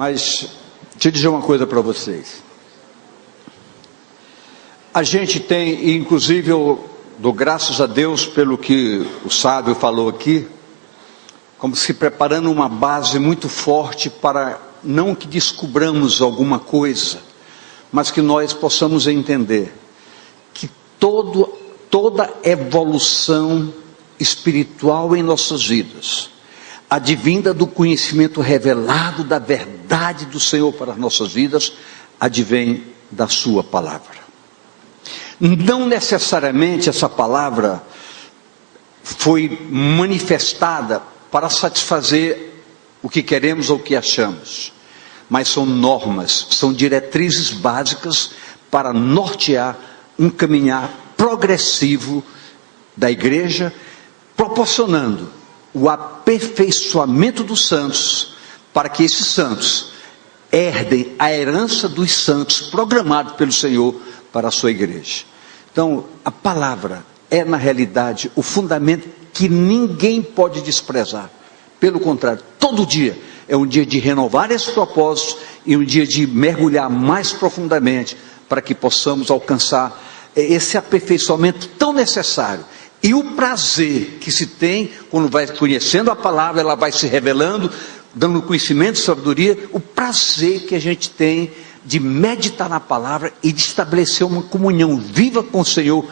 Mas deixa eu dizer uma coisa para vocês. A gente tem, e inclusive eu dou graças a Deus pelo que o sábio falou aqui, como se preparando uma base muito forte para não que descobramos alguma coisa, mas que nós possamos entender que toda evolução espiritual em nossas vidas, advinda do conhecimento revelado da verdade do Senhor para as nossas vidas, advém da sua palavra. Não necessariamente essa palavra foi manifestada para satisfazer o que queremos ou o que achamos, mas são normas, são diretrizes básicas para nortear um caminhar progressivo da igreja, proporcionando o aperfeiçoamento dos santos, para que esses santos herdem a herança dos santos programado pelo Senhor para a sua igreja. Então, a palavra é na realidade o fundamento que ninguém pode desprezar. Pelo contrário, todo dia é um dia de renovar esses propósitos e um dia de mergulhar mais profundamente para que possamos alcançar esse aperfeiçoamento tão necessário. E o prazer que se tem quando vai conhecendo a palavra, ela vai se revelando, dando conhecimento e sabedoria, o prazer que a gente tem de meditar na palavra e de estabelecer uma comunhão viva com o Senhor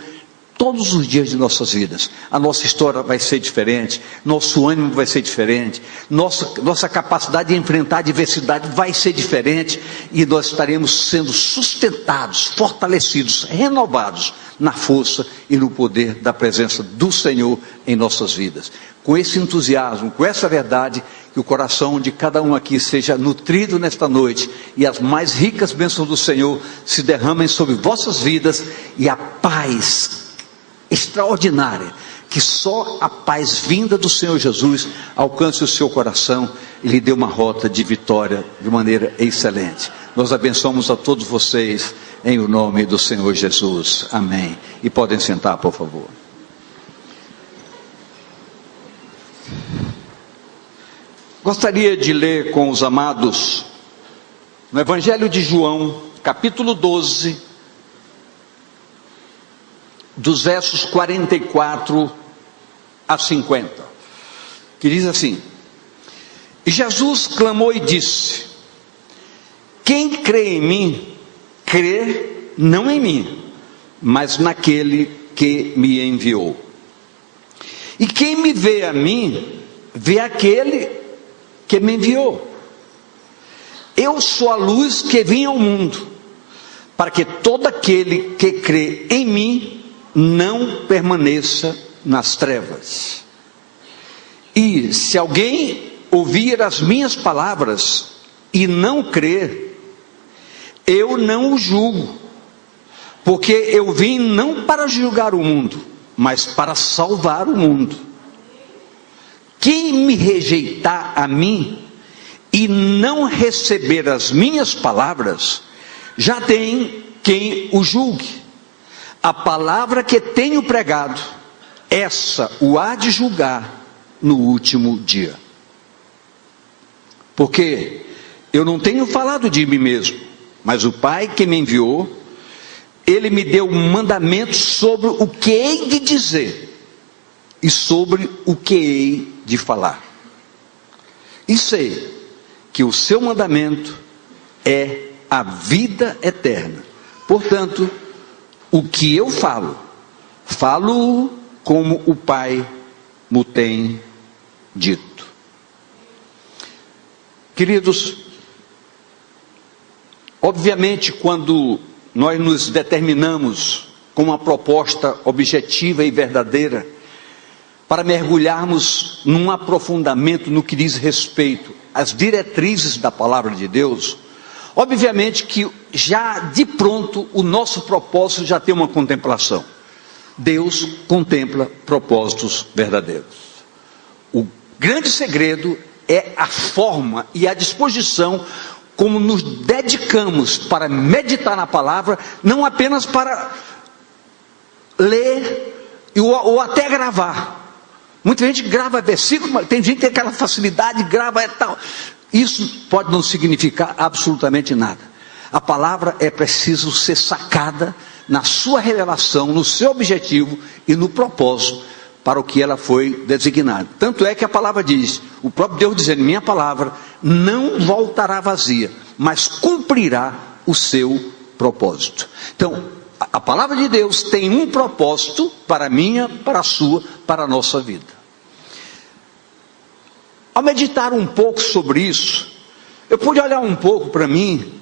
todos os dias de nossas vidas. A nossa história vai ser diferente, nosso ânimo vai ser diferente, nossa capacidade de enfrentar a adversidade vai ser diferente, e nós estaremos sendo sustentados, fortalecidos, renovados na força e no poder da presença do Senhor em nossas vidas. Com esse entusiasmo, com essa verdade, que o coração de cada um aqui seja nutrido nesta noite, e as mais ricas bênçãos do Senhor se derramem sobre vossas vidas, e a paz extraordinária, que só a paz vinda do Senhor Jesus alcance o seu coração e lhe dê uma rota de vitória de maneira excelente. Nós abençoamos a todos vocês em o nome do Senhor Jesus. Amém. E podem sentar, por favor. Gostaria de ler com os amados no Evangelho de João, capítulo 12, dos versos 44 a 50, que diz assim: E Jesus clamou e disse: Quem crê em mim, crê não em mim, mas naquele que me enviou. E quem me vê a mim, vê aquele que me enviou. Eu sou a luz que vim ao mundo, para que todo aquele que crê em mim não permaneça nas trevas. E se alguém ouvir as minhas palavras e não crer, eu não o julgo, porque eu vim não para julgar o mundo, mas para salvar o mundo. Quem me rejeitar a mim e não receber as minhas palavras, já tem quem o julgue. A palavra que tenho pregado, essa o há de julgar no último dia. Porque eu não tenho falado de mim mesmo, mas o Pai que me enviou, Ele me deu um mandamento sobre o que hei de dizer e sobre o que hei de falar. E sei que o seu mandamento é a vida eterna. Portanto, o que eu falo como o Pai me tem dito. Queridos, obviamente quando nós nos determinamos com uma proposta objetiva e verdadeira, para mergulharmos num aprofundamento no que diz respeito às diretrizes da palavra de Deus, obviamente que já de pronto o nosso propósito já tem uma contemplação. Deus contempla propósitos verdadeiros. O grande segredo é a forma e a disposição como nos dedicamos para meditar na palavra, não apenas para ler ou até gravar. Muita gente grava versículo, mas tem gente que tem aquela facilidade, grava e tal. Isso pode não significar absolutamente nada. A palavra é preciso ser sacada na sua revelação, no seu objetivo e no propósito para o que ela foi designada. Tanto é que a palavra diz, o próprio Deus dizendo, minha palavra não voltará vazia, mas cumprirá o seu propósito. Então, a palavra de Deus tem um propósito para a minha, para a sua, para a nossa vida. Ao meditar um pouco sobre isso, eu pude olhar um pouco para mim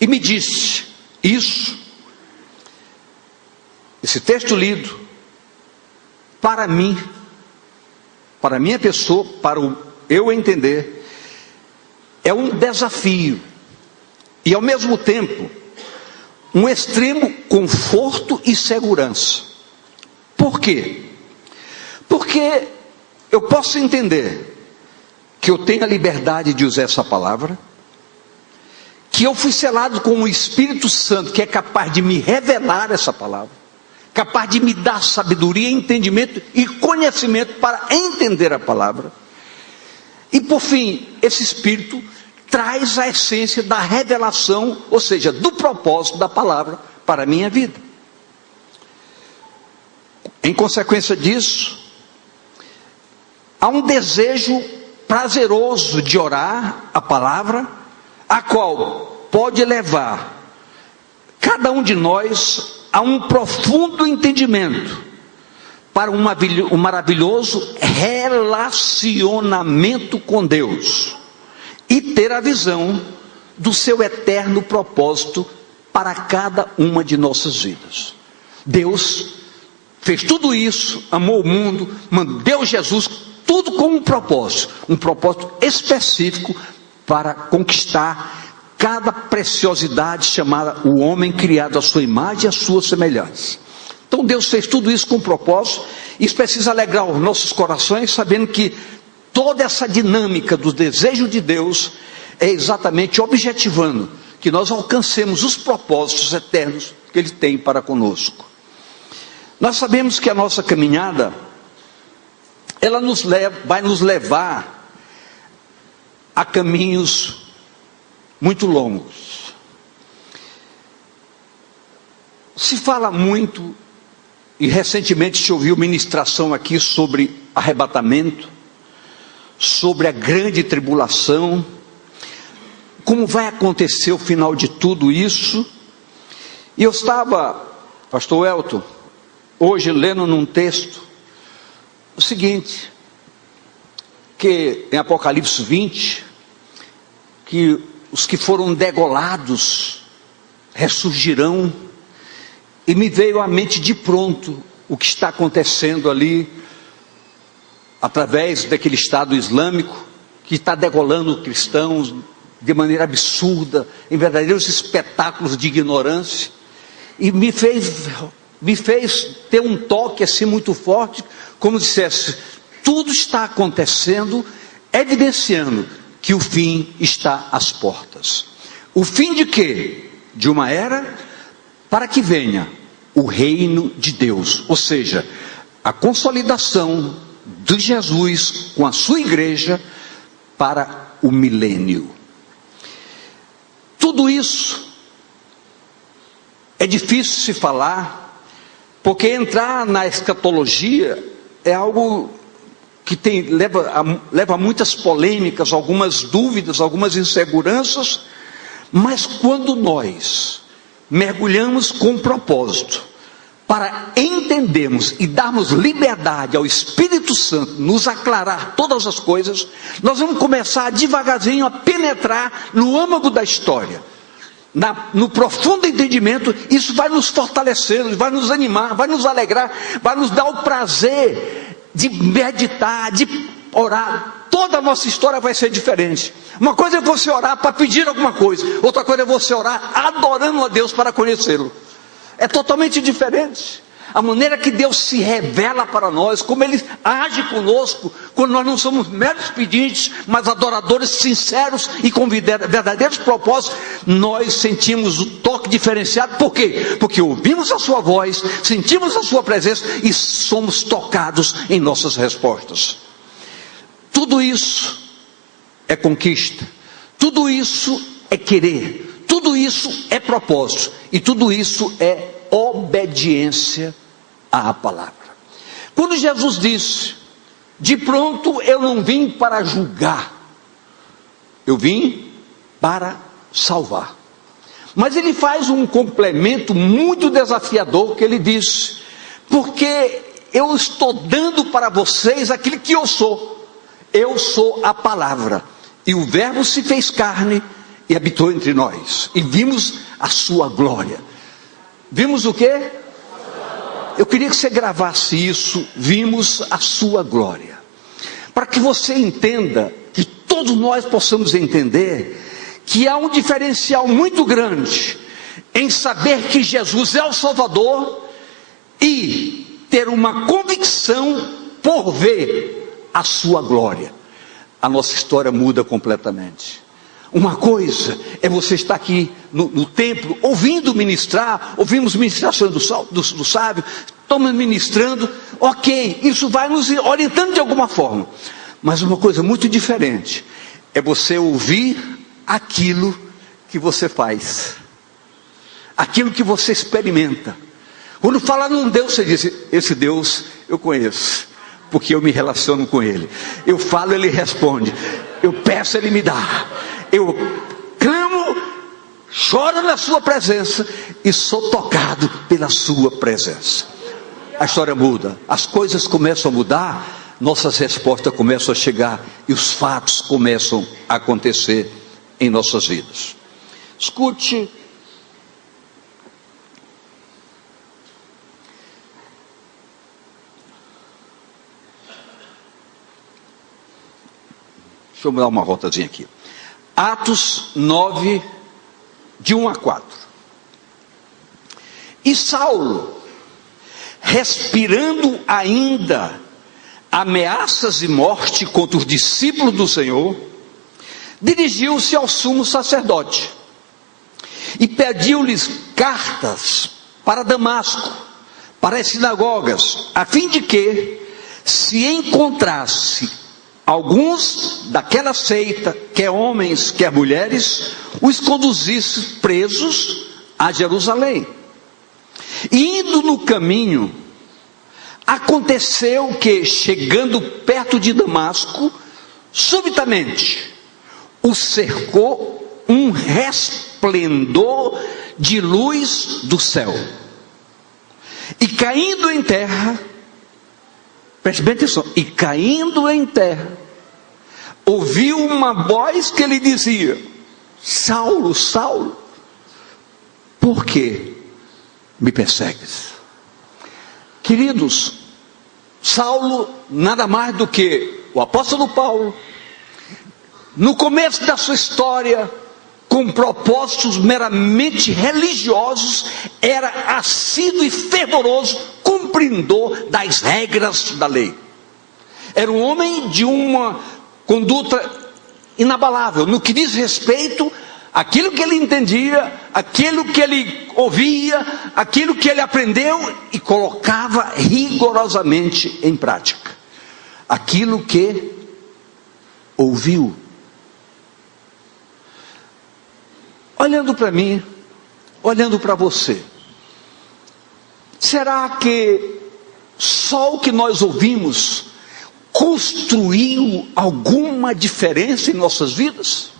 e me disse, esse texto lido, para mim, para a minha pessoa, para o eu entender, é um desafio e ao mesmo tempo um extremo conforto e segurança. Por quê? Porque eu posso entender que eu tenho a liberdade de usar essa palavra, que eu fui selado com o Espírito Santo, que é capaz de me revelar essa palavra, capaz de me dar sabedoria, entendimento e conhecimento para entender a palavra. E por fim, esse Espírito traz a essência da revelação, ou seja, do propósito da palavra para a minha vida. Em consequência disso, há um desejo prazeroso de orar a palavra, a qual pode levar cada um de nós a um profundo entendimento para um maravilhoso relacionamento com Deus e ter a visão do seu eterno propósito para cada uma de nossas vidas. Deus fez tudo isso, amou o mundo, deu Jesus, tudo com um propósito específico para conquistar cada preciosidade chamada o homem criado à sua imagem e à sua semelhança. Então Deus fez tudo isso com um propósito, e isso precisa alegrar os nossos corações, sabendo que toda essa dinâmica do desejo de Deus é exatamente objetivando que nós alcancemos os propósitos eternos que Ele tem para conosco. Nós sabemos que a nossa caminhada, ela vai nos levar a caminhos muito longos. Se fala muito, e recentemente se ouviu ministração aqui sobre arrebatamento, sobre a grande tribulação, como vai acontecer o final de tudo isso. E eu estava, pastor Elton, hoje lendo num texto, o seguinte, que em Apocalipse 20, que os que foram degolados ressurgirão, e me veio à mente de pronto o que está acontecendo ali, através daquele Estado Islâmico, que está degolando cristãos de maneira absurda, em verdadeiros espetáculos de ignorância, e me fez ter um toque assim muito forte, como dissesse, tudo está acontecendo, evidenciando que o fim está às portas. O fim de quê? De uma era, para que venha o reino de Deus, ou seja, a consolidação de Jesus com a sua igreja para o milênio. Tudo isso é difícil se falar, porque entrar na escatologia é algo que leva a muitas polêmicas, algumas dúvidas, algumas inseguranças, mas quando nós mergulhamos com propósito, para entendermos e darmos liberdade ao Espírito Santo, nos aclarar todas as coisas, nós vamos começar devagarzinho a penetrar no âmago da história, no profundo entendimento. Isso vai nos fortalecer, vai nos animar, vai nos alegrar, vai nos dar o prazer de meditar, de orar. Toda a nossa história vai ser diferente. Uma coisa é você orar para pedir alguma coisa, outra coisa é você orar adorando a Deus para conhecê-lo. É totalmente diferente. A maneira que Deus se revela para nós, como Ele age conosco, quando nós não somos meros pedintes, mas adoradores sinceros e com verdadeiros propósitos, nós sentimos o toque diferenciado. Por quê? Porque ouvimos a sua voz, sentimos a sua presença e somos tocados em nossas respostas. Tudo isso é conquista, tudo isso é querer, tudo isso é propósito, e tudo isso é obediência à palavra. Quando Jesus disse: de pronto eu não vim para julgar, eu vim para salvar. Mas ele faz um complemento muito desafiador, que ele diz: porque eu estou dando para vocês aquilo que eu sou a palavra, e o verbo se fez carne e habitou entre nós, e vimos a sua glória. Vimos o quê? Eu queria que você gravasse isso: vimos a sua glória, para que você entenda, que todos nós possamos entender, que há um diferencial muito grande em saber que Jesus é o Salvador e ter uma convicção por ver a sua glória. A nossa história muda completamente. Uma coisa é você estar aqui no templo, ouvindo ministrar, ouvimos ministração do sábio, estamos ministrando, ok, isso vai nos orientando de alguma forma. Mas uma coisa muito diferente é você ouvir aquilo que você faz, aquilo que você experimenta. Quando fala num Deus, você diz: esse Deus eu conheço, porque eu me relaciono com Ele. Eu falo, Ele responde. Eu peço, Ele me dá. Eu clamo, choro na sua presença e sou tocado pela sua presença. A história muda, as coisas começam a mudar, nossas respostas começam a chegar e os fatos começam a acontecer em nossas vidas. Escute. Deixa eu dar uma rotazinha aqui. Atos 9, de 1 a 4. E Saulo, respirando ainda ameaças de morte contra os discípulos do Senhor, dirigiu-se ao sumo sacerdote e pediu-lhes cartas para Damasco, para as sinagogas, a fim de que, se encontrasse alguns daquela seita, quer homens, quer mulheres, os conduzisse presos a Jerusalém. E indo no caminho, aconteceu que, chegando perto de Damasco, subitamente o cercou um resplendor de luz do céu, e caindo em terra, preste bem atenção, e caindo em terra, ouviu uma voz que lhe dizia: Saulo, Saulo, por que me persegues? Queridos, Saulo nada mais do que o apóstolo Paulo, no começo da sua história, com propósitos meramente religiosos, era assíduo e fervoroso cumpridor das regras da lei. Era um homem de uma conduta inabalável, no que diz respeito àquilo que ele entendia, aquilo que ele ouvia, aquilo que ele aprendeu e colocava rigorosamente em prática. Aquilo que ouviu. Olhando para mim, olhando para você, será que só o que nós ouvimos construiu alguma diferença em nossas vidas?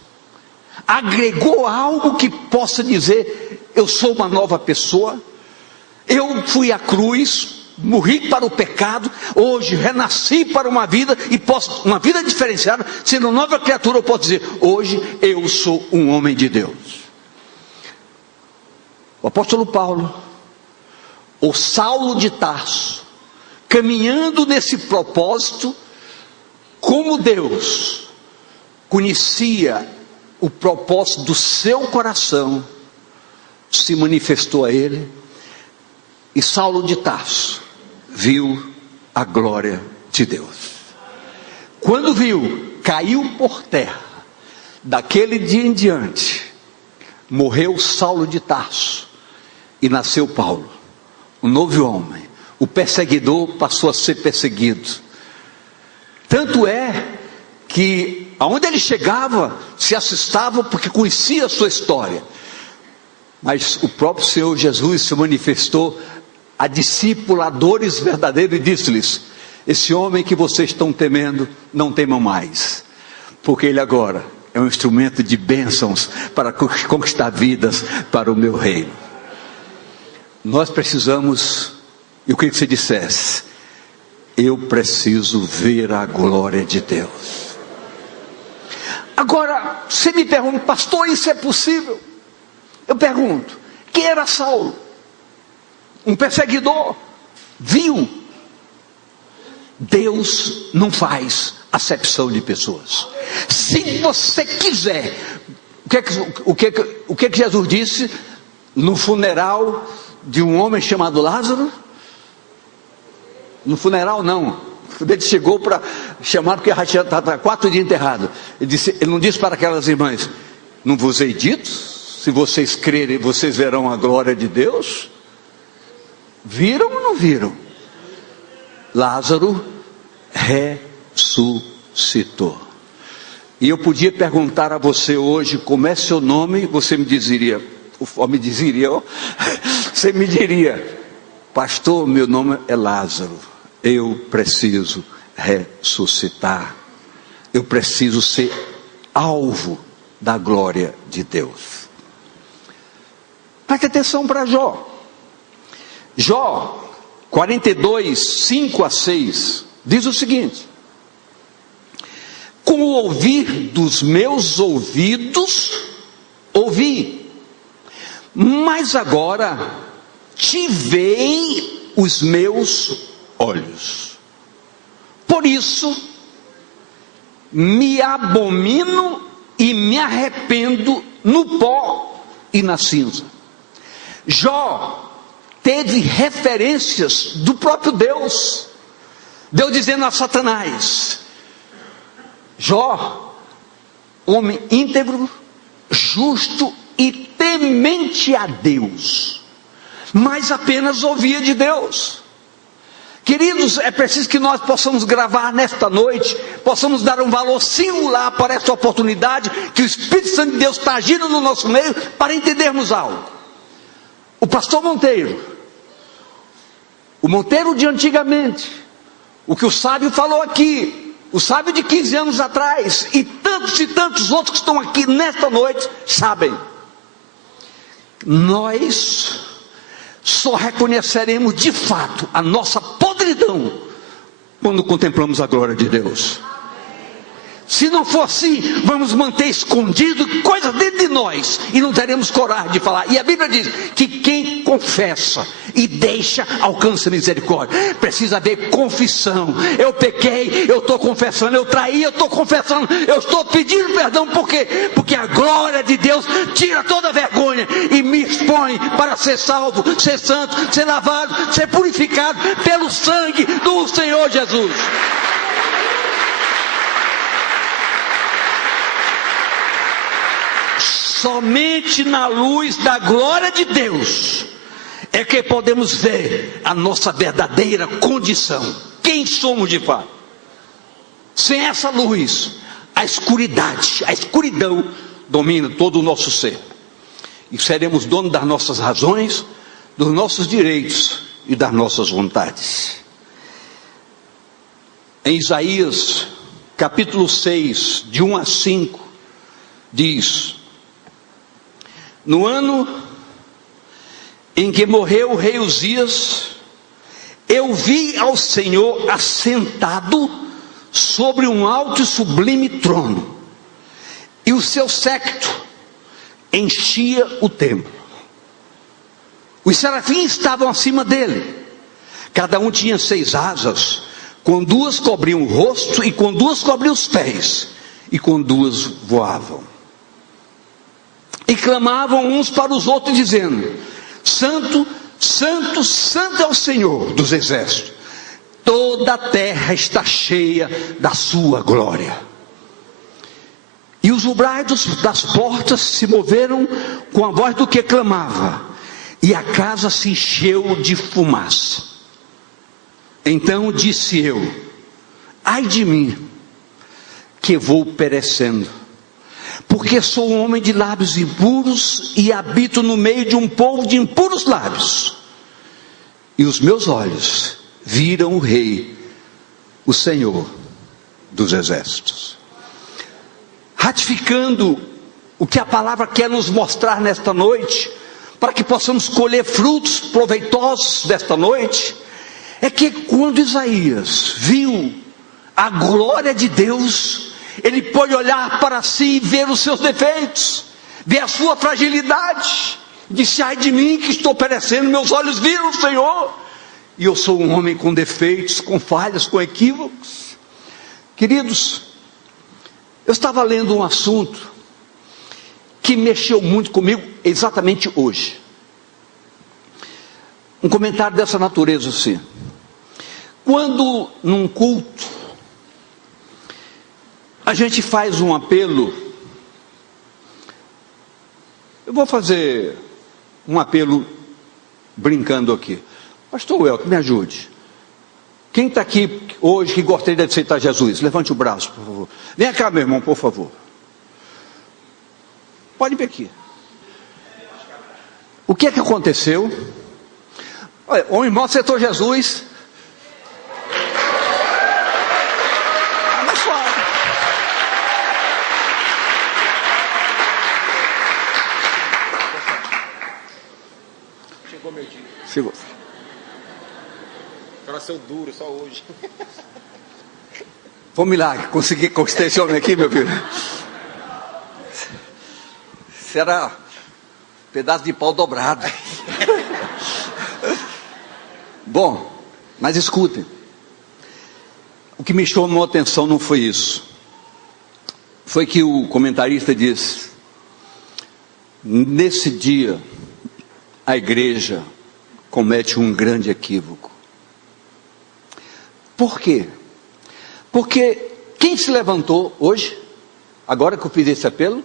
Agregou algo que possa dizer: eu sou uma nova pessoa, eu fui à cruz, morri para o pecado, hoje renasci para uma vida, e posso, uma vida diferenciada, sendo nova criatura, eu posso dizer: hoje eu sou um homem de Deus. O apóstolo Paulo, o Saulo de Tarso, caminhando nesse propósito, como Deus conhecia o propósito do seu coração, se manifestou a ele, e Saulo de Tarso viu a glória de Deus. Quando viu, caiu por terra. Daquele dia em diante, morreu Saulo de Tarso e nasceu Paulo, um novo homem. O perseguidor passou a ser perseguido. Tanto é que aonde ele chegava, se assustava porque conhecia a sua história. Mas o próprio Senhor Jesus se manifestou a discipuladores verdadeiros e disse-lhes: esse homem que vocês estão temendo, não temam mais, porque ele agora é um instrumento de bênçãos para conquistar vidas para o meu reino. Nós precisamos, eu queria que você dissesse: eu preciso ver a glória de Deus. Agora, você me pergunta: pastor, isso é possível? Eu pergunto: quem era Saulo? Um perseguidor, vil. Deus não faz acepção de pessoas. Se você quiser, o que Jesus disse no funeral de um homem chamado Lázaro? No funeral não, ele chegou para chamar, porque já estava 4 dias enterrado. Ele não disse para aquelas irmãs: não vos hei dito, se vocês crerem, vocês verão a glória de Deus? Viram ou não viram? Lázaro ressuscitou. E eu podia perguntar a você hoje: como é seu nome? Você me diria, você me diria: pastor, meu nome é Lázaro. Eu preciso ressuscitar. Eu preciso ser alvo da glória de Deus. Preste atenção para Jó. Jó 42, 5 a 6, diz o seguinte: com o ouvir dos meus ouvidos, ouvi, mas agora te veem os meus olhos. Por isso, me abomino e me arrependo no pó e na cinza. Jó teve referências do próprio Deus. Deus dizendo a Satanás: Jó, homem íntegro, justo e temente a Deus, mas apenas ouvia de Deus. Queridos, é preciso que nós possamos gravar nesta noite, possamos dar um valor singular para esta oportunidade, que o Espírito Santo de Deus está agindo no nosso meio, para entendermos algo. O pastor Monteiro, o Monteiro de antigamente, o que o sábio falou aqui, o sábio de 15 anos atrás, e tantos outros que estão aqui nesta noite, sabem, nós só reconheceremos de fato a nossa podridão quando contemplamos a glória de Deus. Se não for assim, vamos manter escondido coisas dentro de nós e não teremos coragem de falar. E a Bíblia diz que quem confessa e deixa alcança misericórdia. Precisa haver confissão. Eu pequei, eu estou confessando. Eu traí, eu estou confessando. Eu estou pedindo perdão. Por quê? Porque a glória de Deus tira toda a vergonha e me expõe para ser salvo, ser santo, ser lavado, ser purificado pelo sangue do Senhor Jesus. Somente na luz da glória de Deus é que podemos ver a nossa verdadeira condição, quem somos de fato. Sem essa luz, a escuridão domina todo o nosso ser, e seremos donos das nossas razões, dos nossos direitos e das nossas vontades. Em Isaías capítulo 6, de 1 a 5, diz: no ano em que morreu o rei Uzias, eu vi ao Senhor assentado sobre um alto e sublime trono, e o seu séquito enchia o templo. Os serafins estavam acima dele, cada um tinha 6 asas, com 2 cobriam o rosto, e com 2 cobriam os pés, e com 2 voavam. E clamavam uns para os outros, dizendo: Santo, Santo, Santo é o Senhor dos exércitos, toda a terra está cheia da sua glória. E os umbrais das portas se moveram com a voz do que clamava, e a casa se encheu de fumaça. Então disse eu: ai de mim, que vou perecendo, porque sou um homem de lábios impuros e habito no meio de um povo de impuros lábios. E os meus olhos viram o Rei, o Senhor dos Exércitos. Ratificando o que a palavra quer nos mostrar nesta noite, para que possamos colher frutos proveitosos desta noite, é que quando Isaías viu a glória de Deus, ele pôde olhar para si e ver os seus defeitos, ver a sua fragilidade. Disse: ai de mim que estou perecendo, meus olhos viram o Senhor, e eu sou um homem com defeitos, com falhas, com equívocos. Queridos, eu estava lendo um assunto que mexeu muito comigo exatamente hoje. Um comentário dessa natureza assim: quando num culto a gente faz um apelo, eu vou fazer um apelo brincando aqui. Pastor Welton, me ajude. Quem está aqui hoje que gostaria de aceitar Jesus? Levante o braço, por favor. Vem cá, meu irmão, por favor. Pode vir aqui. O que é que aconteceu? Olha, o irmão aceitou Jesus. Mais suave. Chegou meu dia. Chegou. Coração duro, só hoje. Foi um milagre, consegui conquistar esse homem aqui, meu filho. Será um pedaço de pau dobrado. Bom, mas escutem. O que me chamou a atenção não foi isso. Foi que o comentarista disse: nesse dia, a igreja comete um grande equívoco. Por quê? Porque quem se levantou hoje, agora que eu fiz esse apelo?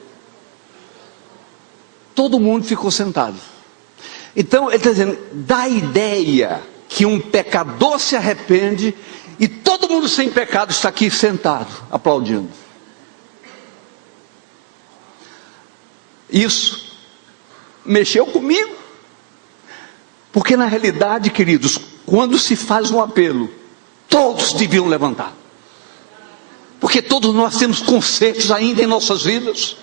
Todo mundo ficou sentado. Então ele está dizendo, dá a ideia que um pecador se arrepende e todo mundo sem pecado está aqui sentado, aplaudindo. Isso mexeu comigo, porque na realidade, queridos, quando se faz um apelo, todos deviam levantar, porque todos nós temos consertos ainda em nossas vidas.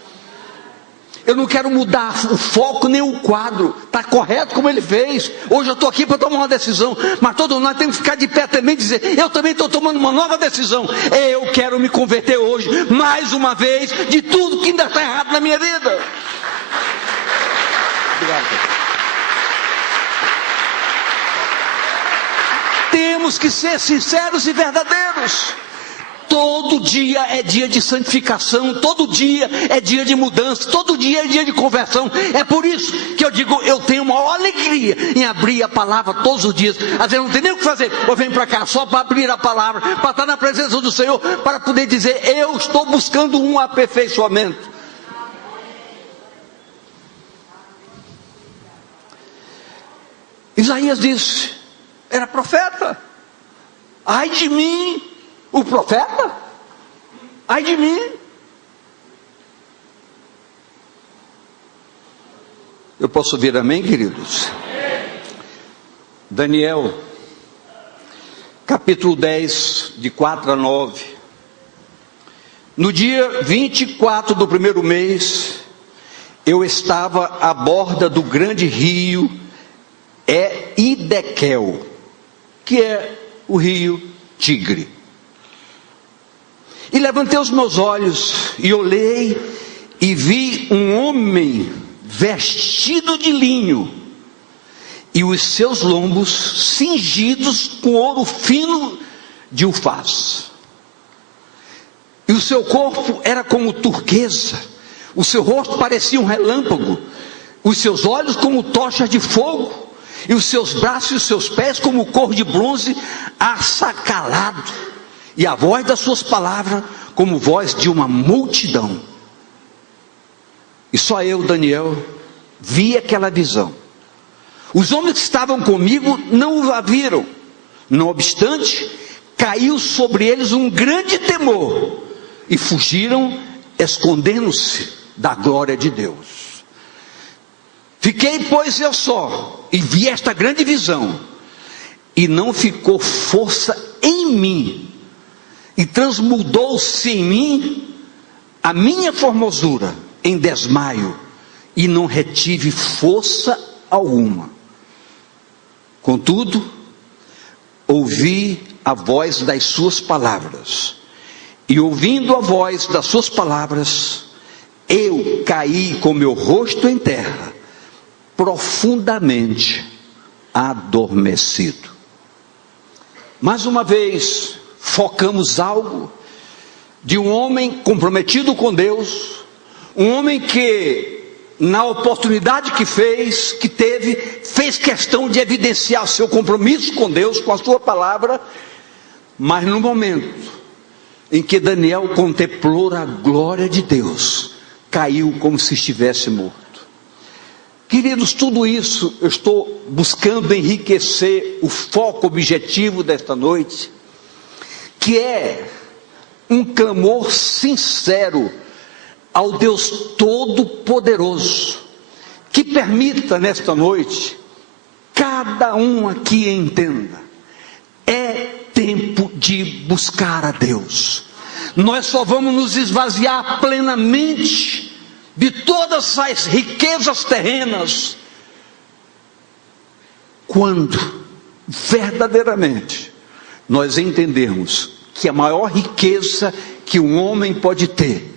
Eu não quero mudar o foco nem o quadro, está correto como ele fez. Hoje eu estou aqui para tomar uma decisão, mas todos nós temos que ficar de pé também e dizer: eu também estou tomando uma nova decisão. Eu quero me converter hoje, mais uma vez, de tudo que ainda está errado na minha vida. Obrigado. Temos que ser sinceros e verdadeiros. Todo dia é dia de santificação, todo dia é dia de mudança, todo dia é dia de conversão. É por isso que eu digo, eu tenho uma alegria em abrir a palavra todos os dias. Às vezes não tem nem o que fazer, eu venho para cá só para abrir a palavra, para estar na presença do Senhor, para poder dizer: eu estou buscando um aperfeiçoamento. Isaías disse, era profeta: ai de mim, o profeta, ai de mim. Eu posso ouvir amém, queridos? Daniel, capítulo 10, de 4 a 9. No dia 24 do primeiro mês, eu estava à borda do grande rio Idequel, que é o rio Tigre. E levantei os meus olhos e olhei e vi um homem vestido de linho e os seus lombos cingidos com ouro fino de Ufaz. E o seu corpo era como turquesa, o seu rosto parecia um relâmpago, os seus olhos como tochas de fogo, e os seus braços e os seus pés como cor de bronze assacalado, e a voz das suas palavras como voz de uma multidão. E só eu, Daniel, vi aquela visão. Os homens que estavam comigo não a viram. Não obstante, caiu sobre eles um grande temor, e fugiram, escondendo-se da glória de Deus. Fiquei, pois, eu só, e vi esta grande visão, e não ficou força em mim, e transmudou-se em mim a minha formosura em desmaio, e não retive força alguma. Contudo, ouvi a voz das suas palavras, e ouvindo a voz das suas palavras, eu caí com meu rosto em terra, profundamente adormecido. Mais uma vez, focamos algo de um homem comprometido com Deus, um homem que, na oportunidade que teve, fez questão de evidenciar seu compromisso com Deus, com a sua palavra, mas no momento em que Daniel contemplou a glória de Deus, caiu como se estivesse morto. Queridos, tudo isso eu estou buscando enriquecer o foco objetivo desta noite, que é um clamor sincero ao Deus Todo-Poderoso, que permita nesta noite, cada um aqui entenda, é tempo de buscar a Deus. Nós só vamos nos esvaziar plenamente de todas as riquezas terrenas quando verdadeiramente nós entendermos que a maior riqueza que um homem pode ter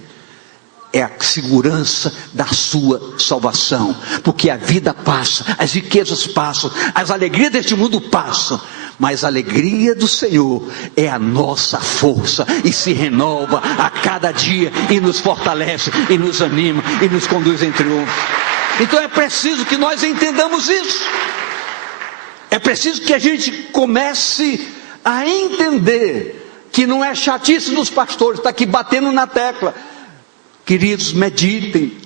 é a segurança da sua salvação, porque a vida passa, as riquezas passam, as alegrias deste mundo passam, mas a alegria do Senhor é a nossa força, e se renova a cada dia, e nos fortalece, e nos anima, e nos conduz em triunfo. Então é preciso que nós entendamos isso, é preciso que a gente comece a entender, que não é chatice dos pastores, está aqui batendo na tecla. Queridos, meditem,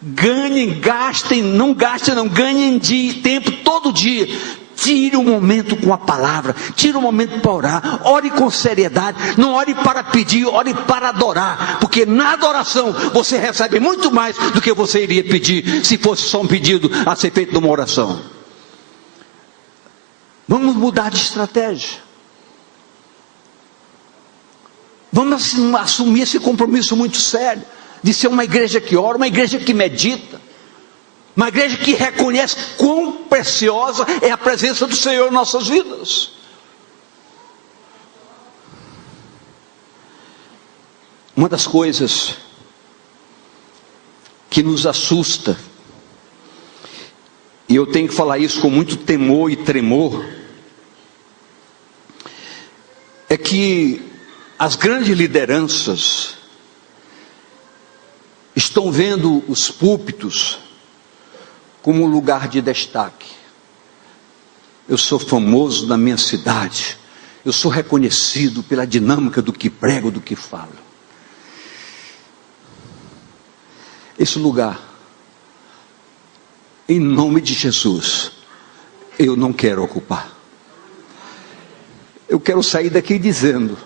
ganhem, gastem, não ganhem tempo todo dia. Tire um momento com a palavra, tire um momento para orar, ore com seriedade, não ore para pedir, ore para adorar, porque na adoração você recebe muito mais do que você iria pedir, se fosse só um pedido a ser feito numa oração. Vamos mudar de estratégia, vamos assumir esse compromisso muito sério, de ser uma igreja que ora, uma igreja que medita, uma igreja que reconhece quão preciosa é a presença do Senhor em nossas vidas. Uma das coisas que nos assusta, e eu tenho que falar isso com muito temor e tremor, é que as grandes lideranças estão vendo os púlpitos como um lugar de destaque. Eu sou famoso na minha cidade, eu sou reconhecido pela dinâmica do que prego, do que falo. Esse lugar, em nome de Jesus, eu não quero ocupar. Eu quero sair daqui dizendo: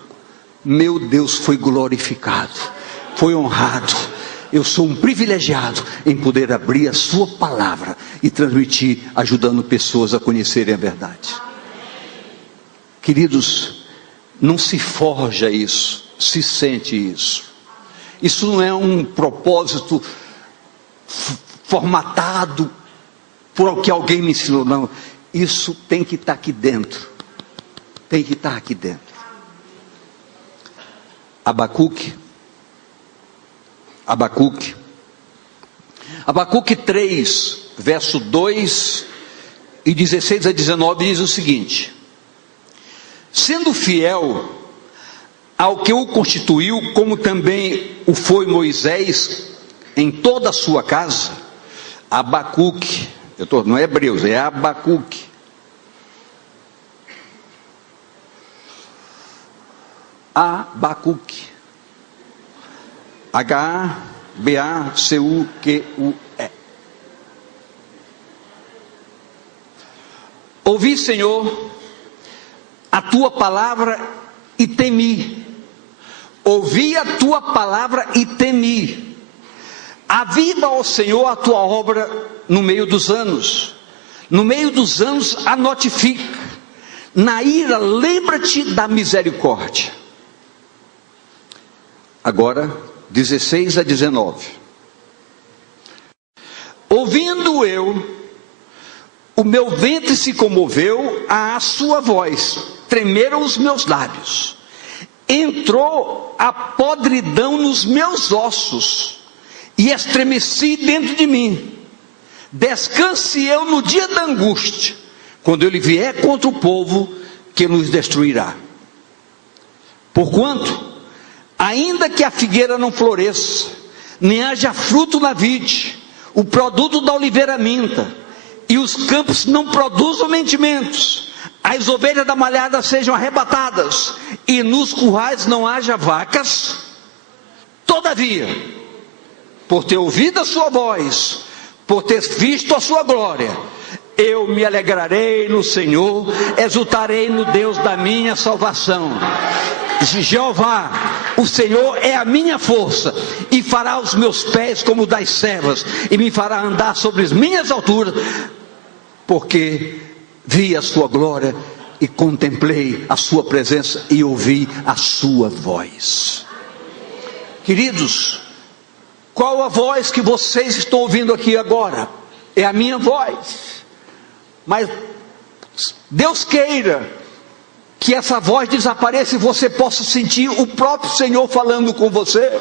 meu Deus foi glorificado, foi honrado. Eu sou um privilegiado em poder abrir a sua palavra e transmitir, ajudando pessoas a conhecerem a verdade. Queridos, não se forja isso, se sente isso. Isso não é um propósito formatado por o que alguém me ensinou, não. Isso tem que estar aqui dentro. Tem que estar aqui dentro. Abacuque 3, verso 2 e 16 a 19 diz o seguinte: sendo fiel ao que o constituiu, como também o foi Moisés em toda a sua casa, Abacuque, não é Hebreus, é Abacuque, H-A-B-A-C-U-Q-U-E. Ouvi, Senhor, a tua palavra e temi, ouvi a tua palavra e temi. Aviva, ó Senhor, a tua obra no meio dos anos. No meio dos anos a notifica. Na ira, lembra-te da misericórdia. Agora, 16 a 19. Ouvindo eu, o meu ventre se comoveu à sua voz, tremeram os meus lábios. Entrou a podridão nos meus ossos, e estremeci dentro de mim. Descanse eu no dia da angústia, quando ele vier contra o povo que nos destruirá. Porquanto, ainda que a figueira não floresça, nem haja fruto na vide, o produto da oliveira minta, e os campos não produzam mantimentos, as ovelhas da malhada sejam arrebatadas, e nos currais não haja vacas, todavia, por ter ouvido a sua voz, por ter visto a sua glória, eu me alegrarei no Senhor, exultarei no Deus da minha salvação. Jeová, o Senhor é a minha força, e fará os meus pés como das servas, e me fará andar sobre as minhas alturas, porque vi a sua glória, e contemplei a sua presença, e ouvi a sua voz. Queridos, qual a voz que vocês estão ouvindo aqui agora? É a minha voz. Mas Deus queira que essa voz desapareça e você possa sentir o próprio Senhor falando com você.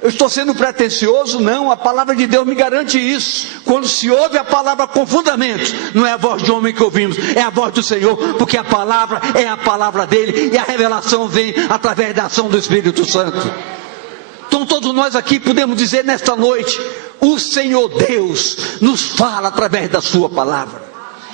Eu estou sendo pretensioso? Não, a palavra de Deus me garante isso. Quando se ouve a palavra com fundamentos, não é a voz de homem que ouvimos, é a voz do Senhor, porque a palavra é a palavra dele, e a revelação vem através da ação do Espírito Santo. Então todos nós aqui podemos dizer nesta noite, o Senhor Deus nos fala através da sua palavra,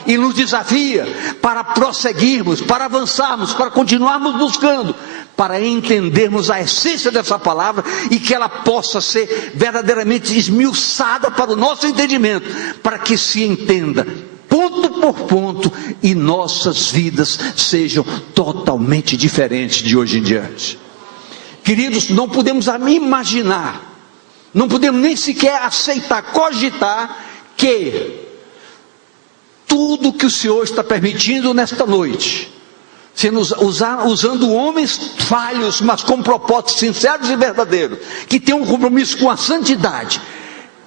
e nos desafia para prosseguirmos, para avançarmos, para continuarmos buscando, para entendermos a essência dessa palavra, e que ela possa ser verdadeiramente esmiuçada para o nosso entendimento, para que se entenda ponto por ponto, e nossas vidas sejam totalmente diferentes de hoje em diante. Queridos, não podemos imaginar, não podemos nem sequer aceitar, cogitar, que tudo que o Senhor está permitindo nesta noite, usando homens falhos, mas com propósitos sinceros e verdadeiros, que tenham um compromisso com a santidade,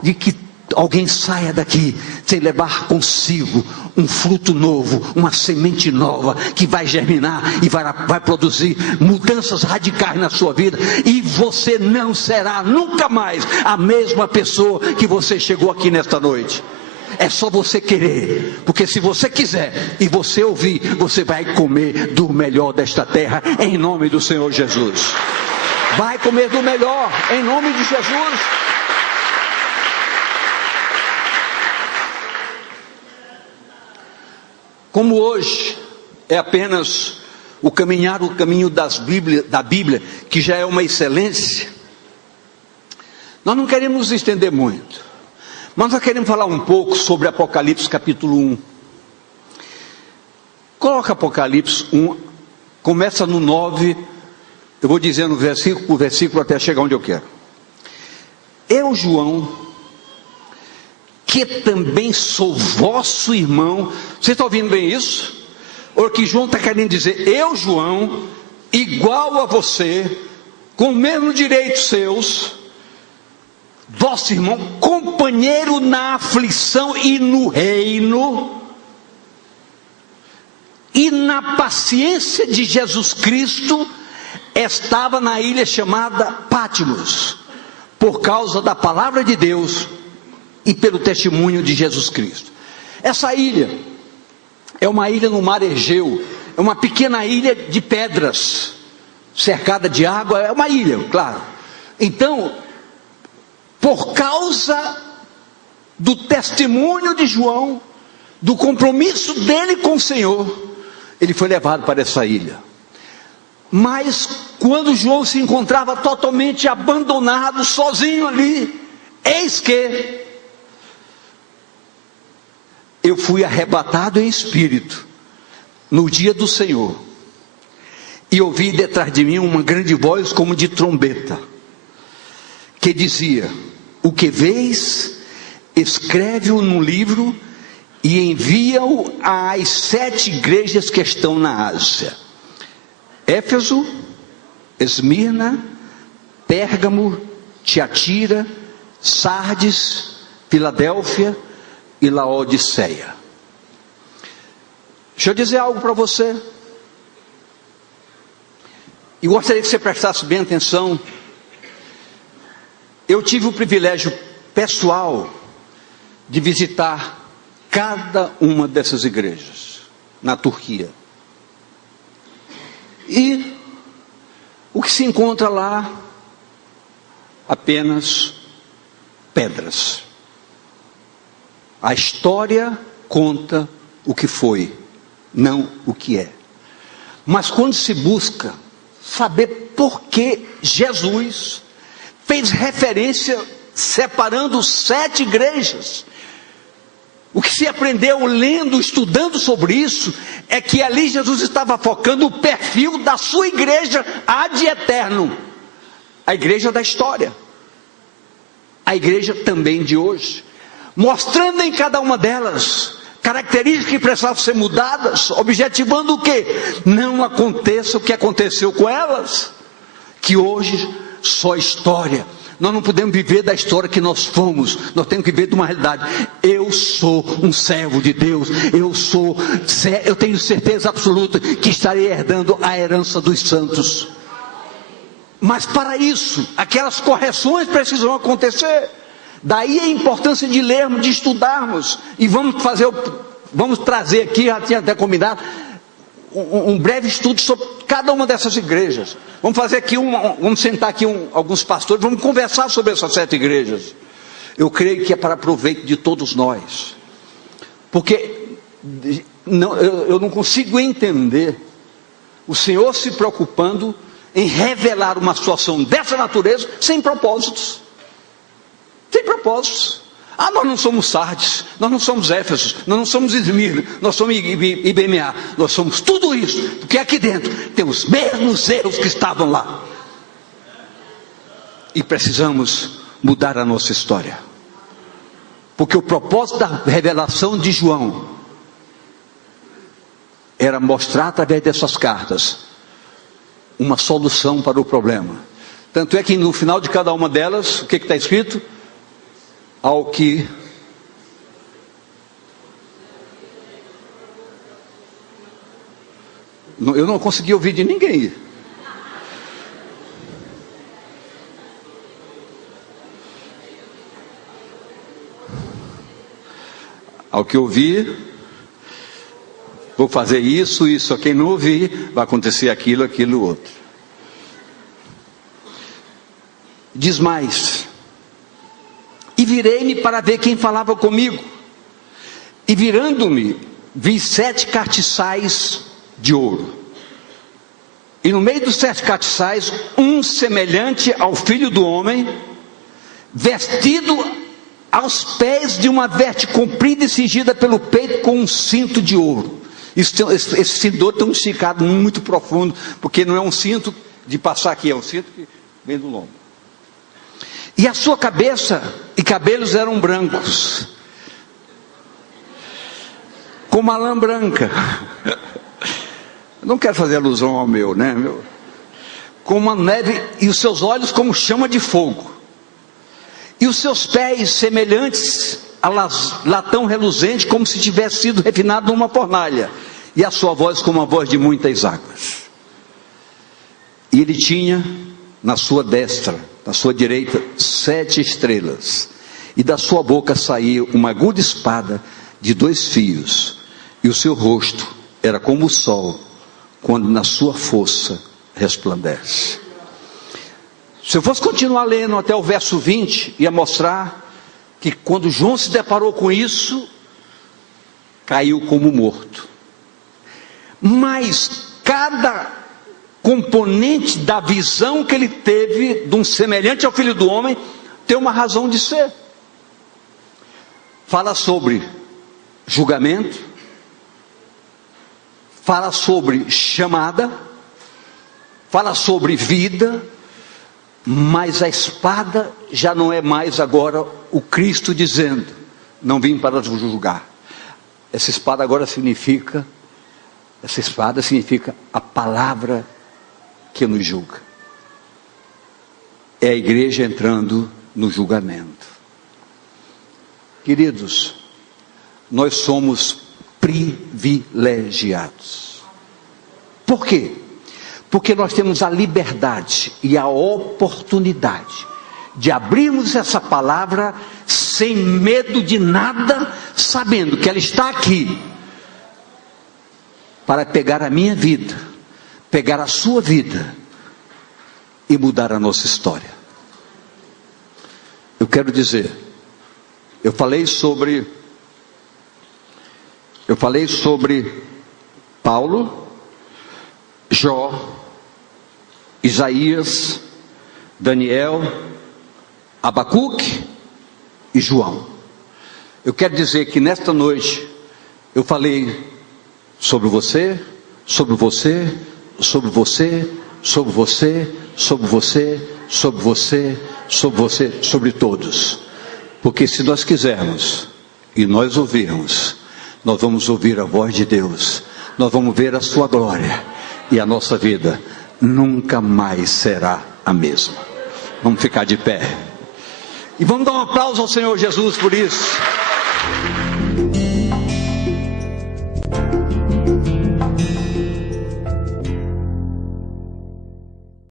de que alguém saia daqui sem levar consigo um fruto novo, uma semente nova, que vai germinar e vai produzir mudanças radicais na sua vida, e você não será nunca mais a mesma pessoa que você chegou aqui nesta noite. É só você querer, porque se você quiser e você ouvir, você vai comer do melhor desta terra, em nome do Senhor Jesus. Vai comer do melhor, em nome de Jesus. Como hoje é apenas o caminho da Bíblia, que já é uma excelência, nós não queremos nos estender muito, mas nós queremos falar um pouco sobre Apocalipse capítulo 1. Coloca Apocalipse 1, começa no 9, eu vou dizendo versículo por versículo até chegar onde eu quero. Eu, João, que também sou vosso irmão. Você está ouvindo bem isso? Ou que João está querendo dizer, eu, João, igual a você, com o mesmo direito seus, vosso irmão, companheiro na aflição e no reino, e na paciência de Jesus Cristo, estava na ilha chamada Patmos, por causa da palavra de Deus, e pelo testemunho de Jesus Cristo. Essa ilha é uma ilha no mar Egeu, é uma pequena ilha de pedras, cercada de água, é uma ilha, claro. Então, por causa do testemunho de João, do compromisso dele com o Senhor, ele foi levado para essa ilha. Mas quando João se encontrava totalmente abandonado, sozinho ali, eis que eu fui arrebatado em espírito no dia do Senhor, E ouvi detrás de mim uma grande voz como de trombeta, que dizia: o que vês, escreve-o num livro e envia-o às 7 igrejas que estão na Ásia: Éfeso, Esmirna, Pérgamo, Tiatira, Sardes, Filadélfia e Laodiceia. Deixa eu dizer algo para você, e gostaria que você prestasse bem atenção. Eu tive o privilégio pessoal de visitar cada uma dessas igrejas na Turquia. E o que se encontra lá? Apenas pedras. A história conta o que foi, não o que é. Mas quando se busca saber por que Jesus fez referência separando 7 igrejas, o que se aprendeu lendo, estudando sobre isso, é que ali Jesus estava focando o perfil da sua igreja ad eterno, a igreja da história, a igreja também de hoje, mostrando em cada uma delas características que precisavam ser mudadas, objetivando o quê? Não aconteça o que aconteceu com elas, que hoje só história. Nós não podemos viver da história que nós fomos, nós temos que viver de uma realidade. Eu sou um servo de Deus, eu tenho certeza absoluta que estarei herdando a herança dos santos. Mas para isso, aquelas correções precisam acontecer. Daí a importância de lermos, de estudarmos, e vamos trazer aqui, já tinha até combinado, um breve estudo sobre cada uma dessas igrejas. Vamos fazer aqui, vamos sentar aqui alguns pastores, vamos conversar sobre essas 7 igrejas. Eu creio que é para proveito de todos nós, porque eu não consigo entender o Senhor se preocupando em revelar uma situação dessa natureza sem propósitos. Sem propósitos. Nós não somos Sardes, nós não somos Éfeso, nós não somos Esmirna, nós somos IBMA, nós somos tudo isso, porque aqui dentro tem os mesmos erros que estavam lá. E precisamos mudar a nossa história. Porque o propósito da revelação de João era mostrar através dessas cartas uma solução para o problema. Tanto é que no final de cada uma delas, o que está escrito? Ao que eu não consegui ouvir de ninguém. Ao que ouvir, vou fazer isso, a quem não ouvir, vai acontecer aquilo, outro. Diz mais: e virei-me para ver quem falava comigo, e virando-me, vi 7 castiçais de ouro, e no meio dos 7 castiçais, um semelhante ao Filho do Homem, vestido aos pés de uma veste comprida e cingida pelo peito com um cinto de ouro. Esse cinto tem um esticado muito profundo, porque não é um cinto de passar aqui, é um cinto que vem do lombo. E a sua cabeça e cabelos eram brancos, como a lã branca. Eu não quero fazer alusão ao meu, né? Como a neve, e os seus olhos como chama de fogo. E os seus pés semelhantes a latão reluzente, como se tivesse sido refinado numa fornalha. E a sua voz como a voz de muitas águas. E ele tinha na sua destra, na sua direita, 7 estrelas, e da sua boca saía uma aguda espada de 2 fios, e o seu rosto era como o sol, quando na sua força resplandece. Se eu fosse continuar lendo até o verso 20, ia mostrar que quando João se deparou com isso, caiu como morto. Mas cada componente da visão que ele teve de um semelhante ao Filho do Homem tem uma razão de ser. Fala sobre julgamento, fala sobre chamada, fala sobre vida, mas a espada já não é mais agora o Cristo dizendo, não vim para vos julgar. Essa espada significa a palavra que nos julga. É a igreja entrando no julgamento. Queridos, nós somos privilegiados. Por quê? Porque nós temos a liberdade e a oportunidade de abrirmos essa palavra sem medo de nada, sabendo que ela está aqui para pegar a minha vida, pegar a sua vida e mudar a nossa história. Eu quero dizer, eu falei sobre Paulo, Jó, Isaías, Daniel, Abacuque e João. Eu quero dizer que nesta noite eu falei sobre você, sobre você, sobre você, sobre você, sobre você, sobre você, sobre você, sobre todos. Porque se nós quisermos e nós ouvirmos, nós vamos ouvir a voz de Deus, nós vamos ver a sua glória e a nossa vida nunca mais será a mesma. Vamos ficar de pé e vamos dar um aplauso ao Senhor Jesus por isso.